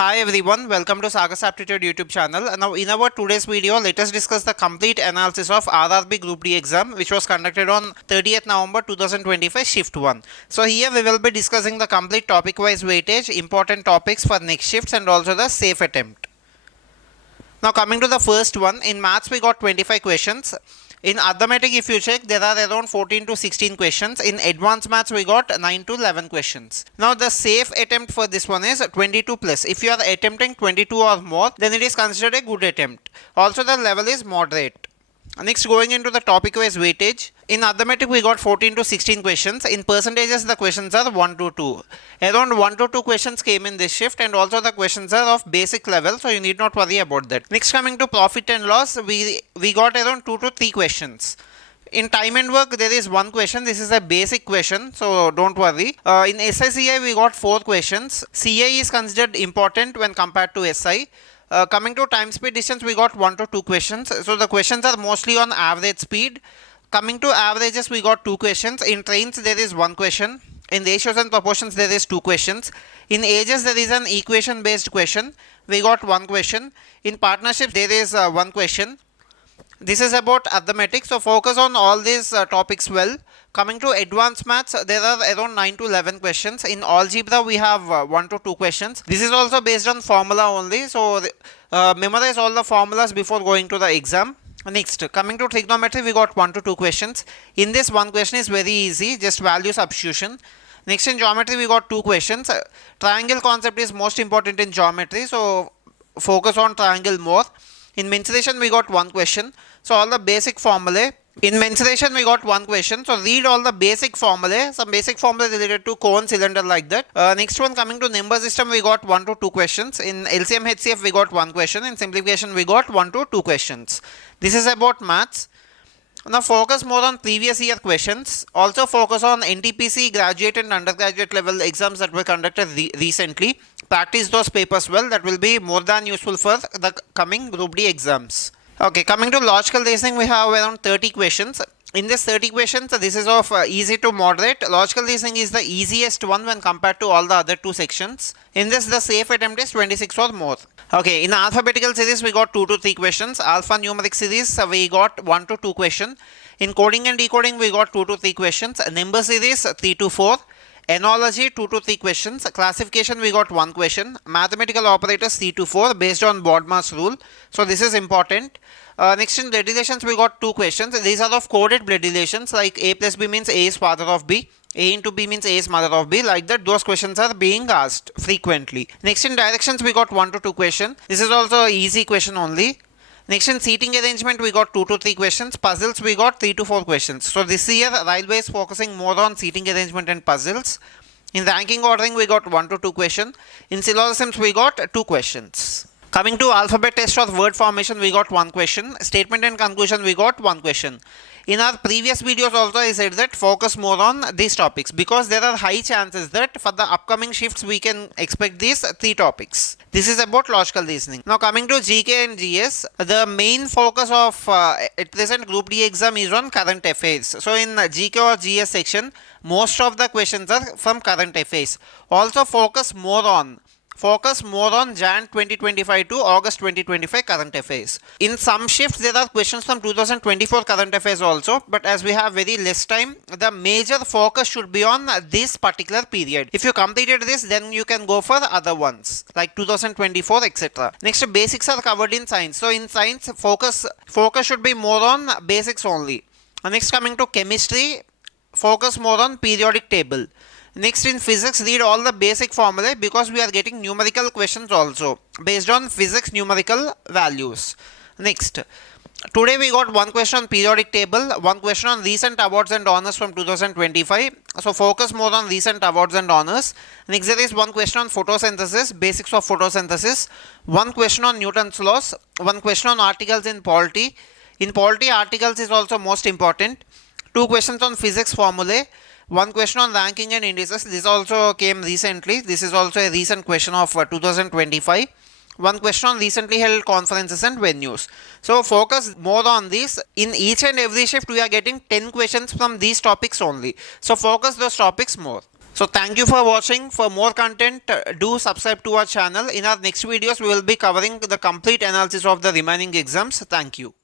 Hi everyone, welcome to Sagas Aptitude YouTube channel. Now in our today's video, let us discuss the complete analysis of RRB Group D exam which was conducted on 30th November 2025 Shift-1. So here we will be discussing the complete topic wise weightage, important topics for next shifts and also the safe attempt. Now coming to the first one, in maths we got 25 questions. In arithmetic, if you check, there are around 14 to 16 questions. In advanced maths, we got 9 to 11 questions. Now, the safe attempt for this one is 22 plus. If you are attempting 22 or more, then it is considered a good attempt. Also, the level is moderate. Next, going into the topic wise weightage. In arithmetic, we got 14 to 16 questions. In percentages, the questions are 1 to 2. Around 1 to 2 questions came in this shift, and also the questions are of basic level, so you need not worry about that. Next, coming to profit and loss, we got around 2 to 3 questions. In time and work, there is one question. This is a basic question, so don't worry. In SICI, we got 4 questions. CI is considered important when compared to SI. Coming to time speed distance, we got 1 to 2 questions. So the questions are mostly on average speed. Coming to averages, we got 2 questions. In trains, there is 1 question. In ratios and proportions, there is 2 questions. In ages, there is an equation based question. We got 1 question. In partnerships, there is 1 question. This is about arithmetic, so focus on all these topics well. Coming to advanced maths, there are around 9 to 11 questions. In algebra, we have 1 to 2 questions. This is also based on formula only, so memorize all the formulas before going to the exam. Next, coming to trigonometry, we got 1 to 2 questions. In this, one question is very easy, just value substitution. Next, in geometry, we got 2 questions. Triangle concept is most important in geometry, so focus on triangle more. In mensuration, we got 1 question. So all the basic formulae. In mensuration, we got 1 question. So read all the basic formulae. Some basic formulae related to cone, cylinder, like that. Next one, coming to number system, we got 1 to 2 questions. In LCM HCF, we got 1 question. In simplification, we got 1 to 2 questions. This is about maths. Now focus more on previous year questions. Also focus on NTPC graduate and undergraduate level exams that were conducted recently. Practice those papers well. That will be more than useful for the coming Group D exams. Okay, coming to logical reasoning, we have around 30 questions. In this 30 questions, this is of easy to moderate. Logical reasoning is the easiest one when compared to all the other 2 sections. In this, the safe attempt is 26 or more. Okay, in alphabetical series, we got 2 to 3 questions. Alphanumeric series, we got 1 to 2 questions. In coding and decoding, we got 2 to 3 questions. Number series, 3 to 4. Analogy, 2 to 3 questions. Classification, we got 1 question. Mathematical operators, 3 to 4 based on BODMAS rule. So this is important. Next, in blood relations, we got 2 questions. These are of coded blood relations, like A plus B means A is father of B. A into B means A is mother of B. Like that, those questions are being asked frequently. Next, in directions, we got 1 to 2 questions. This is also an easy question only. Next, in seating arrangement, we got 2 to 3 questions. Puzzles, we got 3 to 4 questions. So this year, railway is focusing more on seating arrangement and puzzles. In ranking ordering, we got 1 to 2 questions. In syllogisms, we got 2 questions. Coming to alphabet test or word formation, we got 1 question. Statement and conclusion, we got 1 question. In our previous videos also, I said that focus more on these topics because there are high chances that for the upcoming shifts, we can expect these 3 topics. This is about logical reasoning. Now coming to GK and GS, the main focus of at present Group D exam is on current affairs. So in GK or GS section, most of the questions are from current affairs. Also focus more on Jan 2025 to August 2025 current affairs. In some shifts, there are questions from 2024 current affairs also, but as we have very less time, the major focus should be on this particular period. If you completed this, then you can go for other ones like 2024, etc. Next, basics are covered in science. So in science, focus should be more on basics only. Next, coming to chemistry, focus more on periodic table. Next, in physics, read all the basic formulae because we are getting numerical questions also based on physics numerical values. Next, today we got 1 question on periodic table, 1 question on recent awards and honors from 2025. So focus more on recent awards and honors. Next, there is 1 question on photosynthesis, basics of photosynthesis, 1 question on Newton's laws, 1 question on articles in polity. In polity, articles is also most important. 2 questions on physics formulae. 1 question on ranking and indices. This also came recently. This is also a recent question of 2025. 1 question on recently held conferences and venues. So focus more on this. In each and every shift, we are getting 10 questions from these topics only. So focus those topics more. So thank you for watching. For more content, do subscribe to our channel. In our next videos, we will be covering the complete analysis of the remaining exams. Thank you.